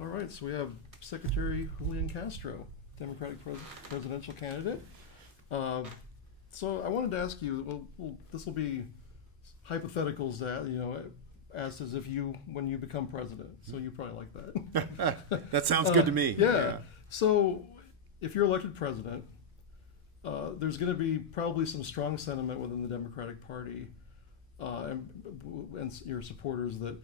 All right, so we have Secretary Julian Castro, Democratic presidential candidate. So I wanted to ask you, this will be hypotheticals that, asked as if when you become president. So you probably like that. That sounds good to me. Yeah. So if you're elected president, there's going to be probably some strong sentiment within the Democratic Party and your supporters that,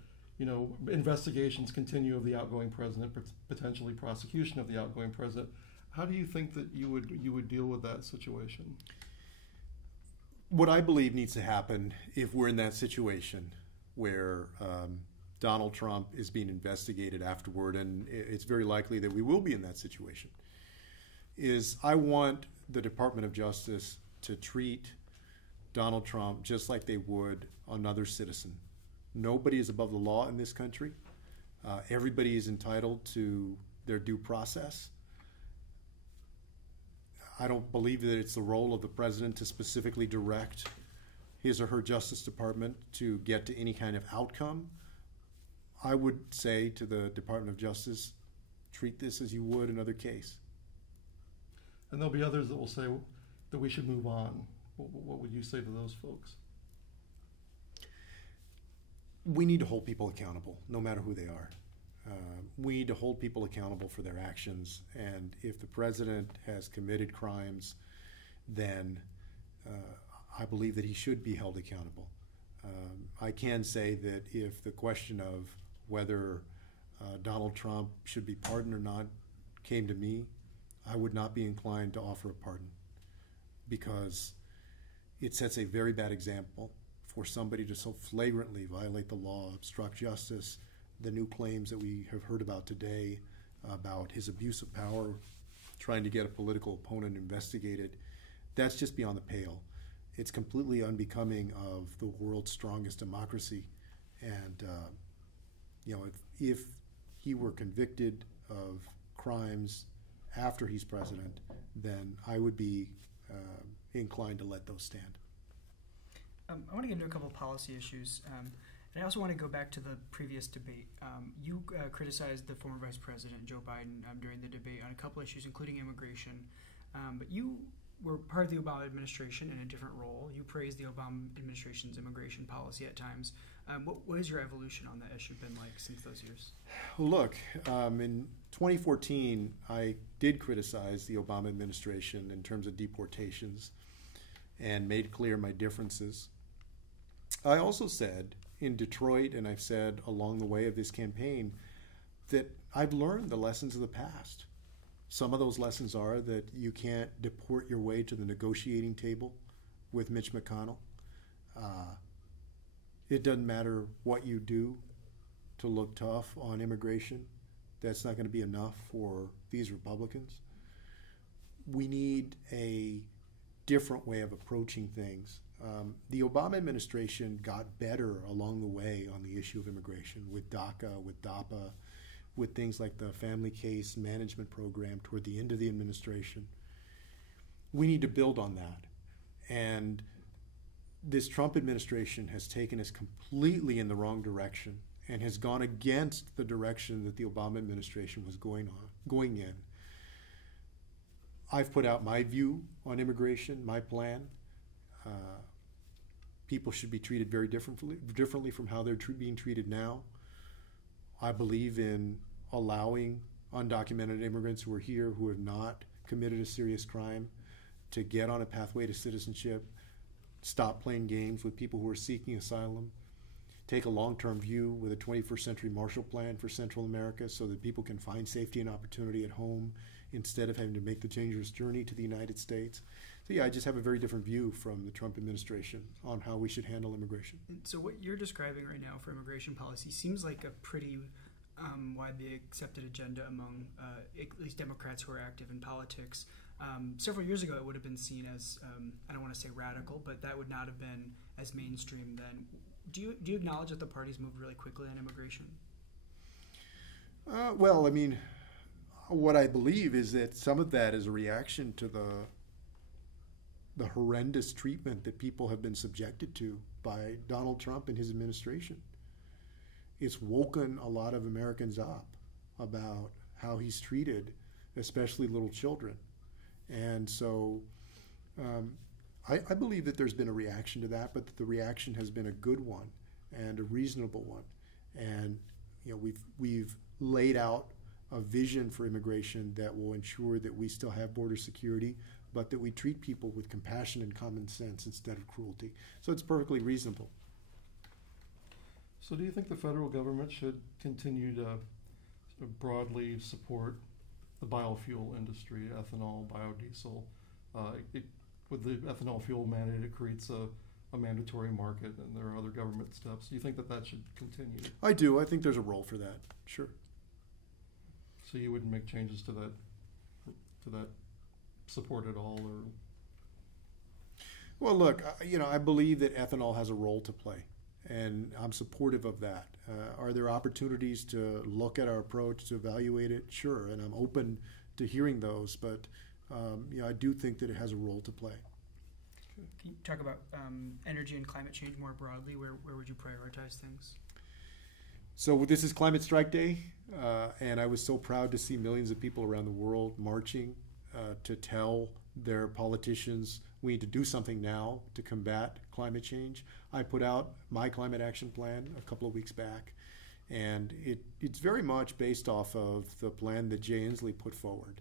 investigations continue of the outgoing president, potentially prosecution of the outgoing president. How do you think that you would deal with that situation? What I believe needs to happen if we're in that situation where Donald Trump is being investigated afterward, and it's very likely that we will be in that situation, is I want the Department of Justice to treat Donald Trump just like they would another citizen. Nobody is above the law in this country. Everybody is entitled to their due process. I don't believe that it's the role of the president to specifically direct his or her Justice Department to get to any kind of outcome. I would say to the Department of Justice, treat this as you would another case. And there'll be others that will say that we should move on. What would you say to those folks? We need to hold people accountable, no matter who they are. We need to hold people accountable for their actions, and if the president has committed crimes, then I believe that he should be held accountable. I can say that if the question of whether Donald Trump should be pardoned or not came to me, I would not be inclined to offer a pardon, because it sets a very bad example for somebody to so flagrantly violate the law, obstruct justice. The new claims that we have heard about today about his abuse of power, trying to get a political opponent investigated, that's just beyond the pale. It's completely unbecoming of the world's strongest democracy. And if he were convicted of crimes after he's president, then I would be inclined to let those stand. I want to get into a couple of policy issues. And I also want to go back to the previous debate. You criticized the former Vice President, Joe Biden, during the debate on a couple issues, including immigration. But you were part of the Obama administration in a different role. You praised the Obama administration's immigration policy at times. What has your evolution on that issue been like since those years? Look, in 2014, I did criticize the Obama administration in terms of deportations and made clear my differences. I also said in Detroit, and I've said along the way of this campaign, that I've learned the lessons of the past. Some of those lessons are that you can't deport your way to the negotiating table with Mitch McConnell. It doesn't matter what you do to look tough on immigration. That's not going to be enough for these Republicans. We need a different way of approaching things. The Obama administration got better along the way on the issue of immigration with DACA, with DAPA, with things like the Family Case Management Program toward the end of the administration. We need to build on that. And this Trump administration has taken us completely in the wrong direction and has gone against the direction that the Obama administration was going in. I've put out my view on immigration, my plan. People should be treated very differently from how they're being treated now. I believe in allowing undocumented immigrants who are here, who have not committed a serious crime, to get on a pathway to citizenship, stop playing games with people who are seeking asylum, take a long-term view with a 21st century Marshall Plan for Central America so that people can find safety and opportunity at home instead of having to make the dangerous journey to the United States. So yeah, I just have a very different view from the Trump administration on how we should handle immigration. So what you're describing right now for immigration policy seems like a pretty widely accepted agenda among at least Democrats who are active in politics. Several years ago, it would have been seen as, I don't want to say radical, but that would not have been as mainstream then. Do you acknowledge that the party's moved really quickly on immigration? Well, I mean, what I believe is that some of that is a reaction to the horrendous treatment that people have been subjected to by Donald Trump and his administration. It's woken a lot of Americans up. about how he's treated, especially little children. And so I believe that there's been a reaction to that, but the reaction has been a good one and a reasonable one. And we've laid out a vision for immigration that will ensure that we still have border security, but that we treat people with compassion and common sense instead of cruelty. So it's perfectly reasonable. So do you think the federal government should continue to sort of broadly support the biofuel industry, ethanol, biodiesel? With the ethanol fuel mandate, it creates a mandatory market, and there are other government steps. Do you think that should continue? I do. I think there's a role for that. Sure. So you wouldn't make changes to that support at all, or? Well, look, I believe that ethanol has a role to play, and I'm supportive of that. Are there opportunities to look at our approach, to evaluate it? Sure, and I'm open to hearing those, but I do think that it has a role to play. Can you talk about energy and climate change more broadly? Where would you prioritize things? So this is Climate Strike Day, and I was so proud to see millions of people around the world marching to tell their politicians we need to do something now to combat climate change. I put out my climate action plan a couple of weeks back, and it's very much based off of the plan that Jay Inslee put forward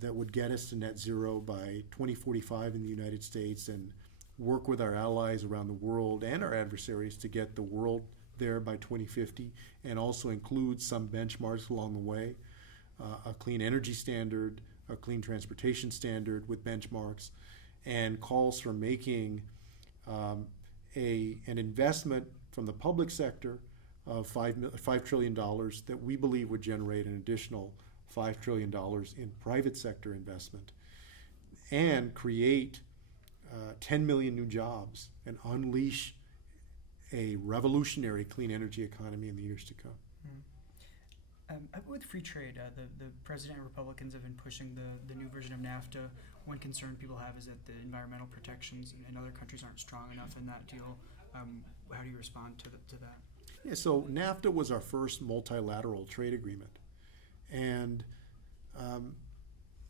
that would get us to net zero by 2045 in the United States, and work with our allies around the world and our adversaries to get the world there by 2050, and also include some benchmarks along the way, a clean energy standard, a clean transportation standard with benchmarks, and calls for making an investment from the public sector of $5 trillion that we believe would generate an additional $5 trillion in private sector investment, and create 10 million new jobs and unleash a revolutionary clean energy economy in the years to come. With free trade, the president and Republicans have been pushing the new version of NAFTA. One concern people have is that the environmental protections in other countries aren't strong enough in that deal. How do you respond to that? Yeah, so NAFTA was our first multilateral trade agreement. And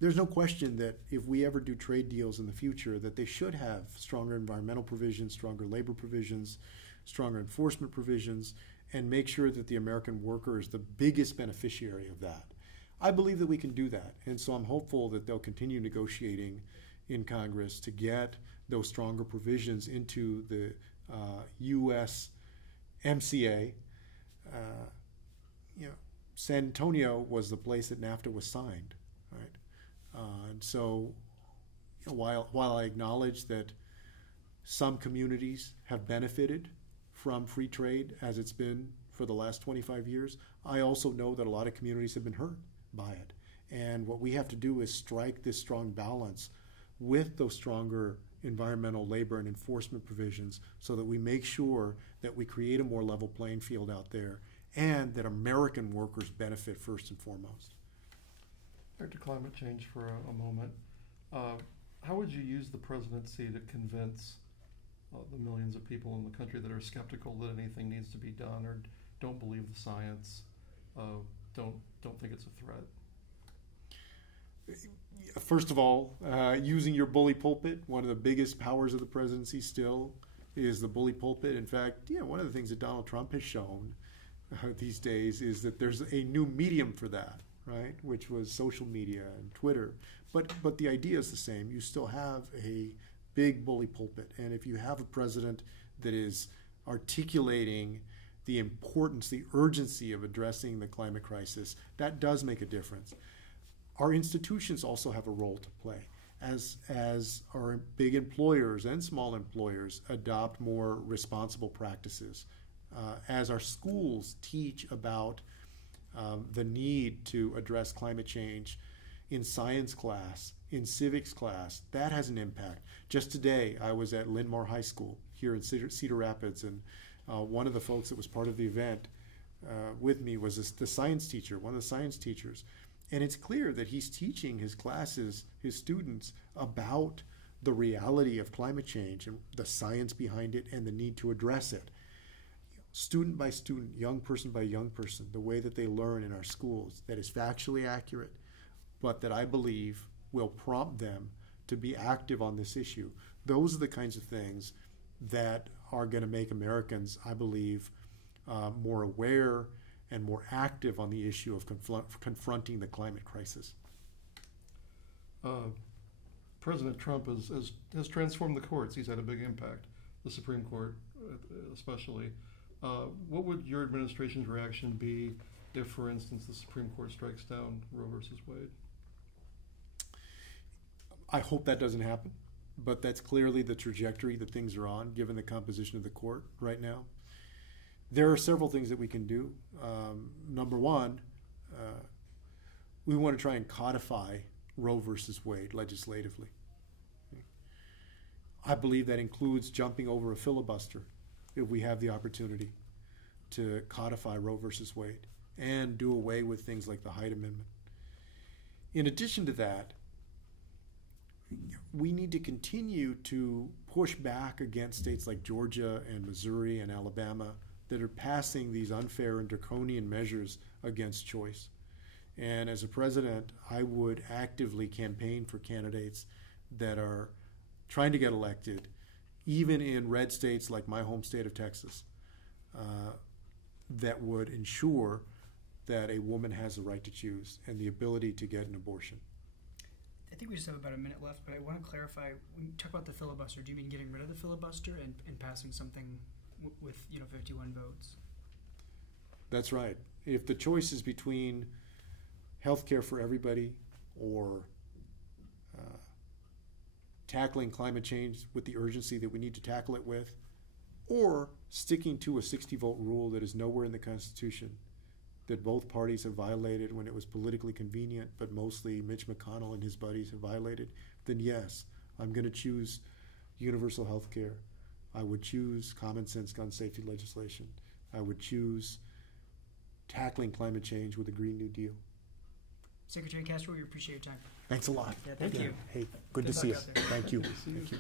there's no question that if we ever do trade deals in the future, that they should have stronger environmental provisions, stronger labor provisions, stronger enforcement provisions, and make sure that the American worker is the biggest beneficiary of that. I believe that we can do that, and so I'm hopeful that they'll continue negotiating in Congress to get those stronger provisions into the U.S. MCA. San Antonio was the place that NAFTA was signed, right? And so while I acknowledge that some communities have benefited from free trade as it's been for the last 25 years, I also know that a lot of communities have been hurt by it. And what we have to do is strike this strong balance with those stronger environmental, labor, and enforcement provisions so that we make sure that we create a more level playing field out there and that American workers benefit first and foremost. Back to climate change for a moment. How would you use the presidency to convince the millions of people in the country that are skeptical that anything needs to be done or don't believe the science, don't think it's a threat? First of all, using your bully pulpit, one of the biggest powers of the presidency still is the bully pulpit. In fact, one of the things that Donald Trump has shown these days is that there's a new medium for that, right? Which was social media and Twitter. But the idea is the same. You still have a big bully pulpit. And if you have a president that is articulating the importance, the urgency of addressing the climate crisis, that does make a difference. Our institutions also have a role to play. As our big employers and small employers adopt more responsible practices, as our schools teach about the need to address climate change in science class, in civics class, that has an impact. Just today, I was at Linn-Mar High School here in Cedar Rapids, and one of the folks that was part of the event with me was the science teacher, one of the science teachers. And it's clear that he's teaching his classes, his students, about the reality of climate change and the science behind it and the need to address it. student by student, young person by young person, the way that they learn in our schools that is factually accurate, but that I believe will prompt them to be active on this issue. Those are the kinds of things that are going to make Americans, I believe, more aware and more active on the issue of confronting the climate crisis. President Trump has transformed the courts. He's had a big impact, the Supreme Court especially. What would your administration's reaction be if, for instance, the Supreme Court strikes down Roe versus Wade? I hope that doesn't happen, but that's clearly the trajectory that things are on, given the composition of the court right now. There are several things that we can do. Number one, we want to try and codify Roe versus Wade legislatively. I believe that includes jumping over a filibuster if we have the opportunity to codify Roe versus Wade and do away with things like the Hyde Amendment. In addition to that, we need to continue to push back against states like Georgia and Missouri and Alabama that are passing these unfair and draconian measures against choice. And as a president, I would actively campaign for candidates that are trying to get elected, even in red states like my home state of Texas, that would ensure that a woman has the right to choose and the ability to get an abortion. I think we just have about a minute left, but I want to clarify, when you talk about the filibuster, do you mean getting rid of the filibuster and passing something with 51 votes? That's right. If the choice is between health care for everybody or tackling climate change with the urgency that we need to tackle it with, or sticking to a 60-vote rule that is nowhere in the Constitution, that both parties have violated when it was politically convenient, but mostly Mitch McConnell and his buddies have violated, then yes, I'm going to choose universal health care. I would choose common sense gun safety legislation. I would choose tackling climate change with a Green New Deal. Secretary Castro, we appreciate your time. Thanks a lot. Yeah, thank you. Hey, good to Good see you. luck out there. Thank you. Good to see you. Thank you.